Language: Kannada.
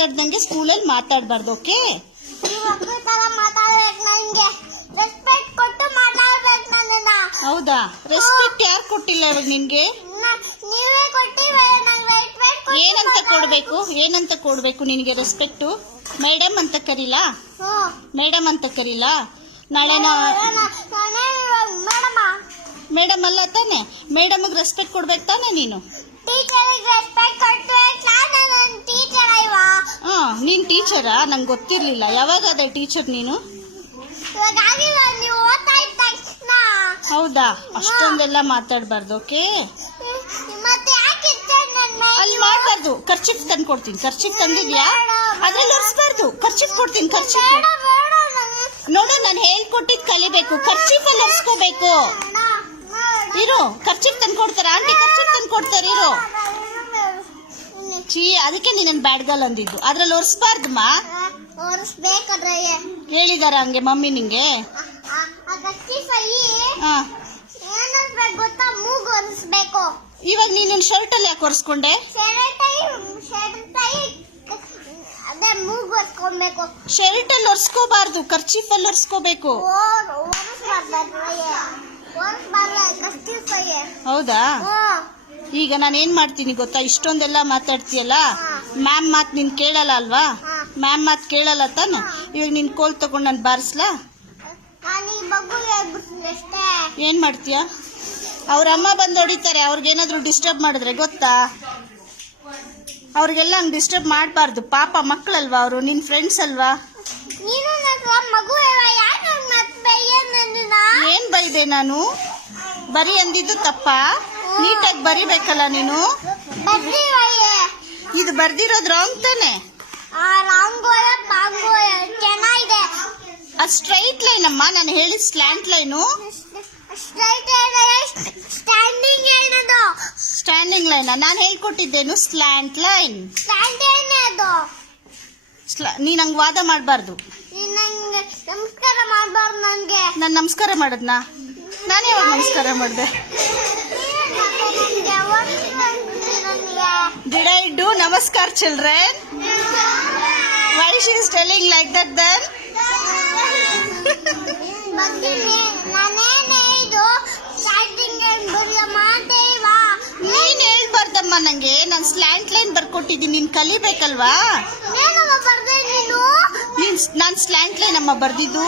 ಮಾತಾಡ್ದಂಗೆ ಸ್ಕೂಲಲ್ಲಿ ಮಾತಾಡಬಾರ್ದು. ಓಕೆ? ಹೌದಾ? ರೆಸ್ಪೆಕ್ಟ್ ಯಾರು ಕೊಟ್ಟಿಲ್ಲ ಇವಾಗ ನಿನ್ಗೆ? ಏನಂತ ಕೊಡ್ಬೇಕು ನಿನಗೆ ರೆಸ್ಪೆಕ್ಟು? ಮೇಡಮ್ ಅಂತ ಕರೀಲ? ಮೇಡಮ್ ಅಂತ ಕರೀಲ? ನಾಳೆ ಮೇಡಮ್ ಅಲ್ಲ ತಾನೆ? ಮೇಡಮ್ಗೆ ರೆಸ್ಪೆಕ್ಟ್ ಕೊಡ್ಬೇಕು ತಾನೆ ನೀನು? ನೀನ್ ಟೀಚರಾ? ನಂಗೆ ಗೊತ್ತಿರ್ಲಿಲ್ಲ. ಯಾವಾಗ ಅದೇ ಟೀಚರ್ ನೀನು? ಹೌದಾ? ಅಷ್ಟೊಂದೆಲ್ಲ ಮಾತಾಡಬಾರ್ದು. ಓಕೆ? ಅಲ್ಲಿ ಮಾಡಬಾರ್ದು. ಕರ್ಚಿಫ್ ತಂದು ಕೊಡ್ತೀನಿ. ಕರ್ಚಿಫ್ ತಂದಿದ್ಯಾ? ಅದ್ರಲ್ಲಿ ಒರೆಸ್ಬಾರ್ದು. ಕರ್ಚಿಫ್ ಕೊಡ್ತೀನಿ. ಕರ್ಚಿಫ್ ನೋಡು, ನಾನು ಹೇಳ್ಕೊಟ್ಟಿದ್ ಕಲಿಬೇಕು. ಕರ್ಚಿಫಲ್ಲಿ ಒರೆಸ್ಕೋಬೇಕು. ಇರು, ಕರ್ಚಿಫ್ ತಂದು ಕೊಡ್ತಾರ ಆಂಟಿ? ಕರ್ಚಿಫ್ ತಂದು ಕೊಡ್ತಾರೆ. ಇರು. ಅದಕ್ಕೆ ನೀನು ಬ್ಯಾಡ್ ಗರ್ಲ್ ಅಂದಿದ್ದು. ಅದ್ರಲ್ಲಿ ಒರೆಸ್ಬಾರ್ದಮ್ಮ. ಹೇಳಿದಾರ ಹಂಗೆ ಮಮ್ಮಿ ನಿಂಗೆ? ಇವಾಗ ನೀನು ಶರ್ಟ್ ಅಲ್ಲಿ ಯಾಕೆ ಒರೆಸ್ಕೊಂಡೆ? ಶರ್ಟ್ ಅಲ್ಲಿ ಒರೆಸ್ಕೋಬಾರ್ದು, ಕರ್ಚೀಫ್ ಅಲ್ಲಿ ಒರೆಸ್ಕೋಬೇಕು. ಹೌದಾ? ಈಗ ನಾನು ಏನ್ ಮಾಡ್ತೀನಿ ಗೊತ್ತಾ? ಇಷ್ಟೊಂದೆಲ್ಲ ಮಾತಾಡ್ತೀಯಲ್ಲ, ಮ್ಯಾಮ್ ಮಾತು ನೀನ್ ಕೇಳಲ್ಲ ಅಲ್ವಾ? ಮ್ಯಾಮ್ ಮಾತು ಕೇಳಲ್ಲ ತಾನೆ? ಇವಾಗ ನಿನ್ ಕೋಲ್ ತಗೊಂಡು ನಾನು ಬಾರಿಸ್ಲಾ? ಏನ್ ಮಾಡ್ತೀಯ? ಅವ್ರ ಅಮ್ಮ ಬಂದು ಹೊಡಿತಾರೆ. ಅವ್ರಿಗೇನಾದ್ರು ಡಿಸ್ಟರ್ಬ್ ಮಾಡಿದ್ರೆ ಗೊತ್ತಾ? ಅವ್ರಿಗೆಲ್ಲ ಹಂಗೆ ಡಿಸ್ಟರ್ಬ್ ಮಾಡಬಾರ್ದು. ಪಾಪ ಮಕ್ಕಳಲ್ವಾ ಅವರು, ನಿನ್ ಫ್ರೆಂಡ್ಸ್ ಅಲ್ವಾ? ಏನ್ ಬೈದೆ ನಾನು? ಬರಿ ಅಂದಿದ್ದು ತಪ್ಪಾ? ನೀಟಾಗಿ ಬರಿಬೇಕಲ್ಲ ನೀನು. ಇದು ಬರ್ದಿರೋದು ರಾಂಗ್ ತಾನೆ? ಅದು ಸ್ಟ್ರೈಟ್ ಲೈನ್ ಅಮ್ಮ. ನಾನು ಹೇಳಿದ ಸ್ಲ್ಯಾಂಟ್ ಲೈನು. ಸ್ಟ್ಯಾಂಡಿಂಗ್ ಲೈನ್ ನಾನು ಹೇಳ್ಕೊಟ್ಟಿದ್ದೇನು? Slant line. ನೀನ್ ಹಂಗ್ ವಾದ ಮಾಡಬಾರ್ದು. ನಾನು ನಮಸ್ಕಾರ ಮಾಡದ್ನಾ? ನಾನು ಯಾವಾಗ ನಮಸ್ಕಾರ ಮಾಡಿದೆ? Did I do namaskar children? Why she is telling like that then? ನೀನ್ ಹೇಳ್ಬಾರ್ದಮ್ಮ ನಂಗೆ. ನಾನು ಸ್ಲ್ಯಾಂಟ್ ಲೈನ್ ಬರ್ಕೊಟ್ಟಿದ್ದೀನಿ, ನೀನ್ ಕಲಿಬೇಕಲ್ವಾ? ನಾನು ಸ್ಲ್ಯಾಂಟ್ ಲೈನ್ ಅಮ್ಮ ಬರ್ದಿದ್ದು.